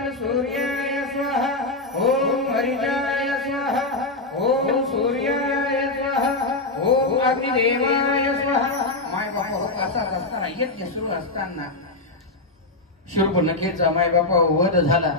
मित्र सूर्याय स्वाहा ओम हरिजाय स्वाहा ओम सूर्याय स्वाहा ओम अग्निदेवाय स्वाहा। माय बापा हो असा असताना यज्ञ सुरू असताना शूरपणखेचा माय बापा वध झाला।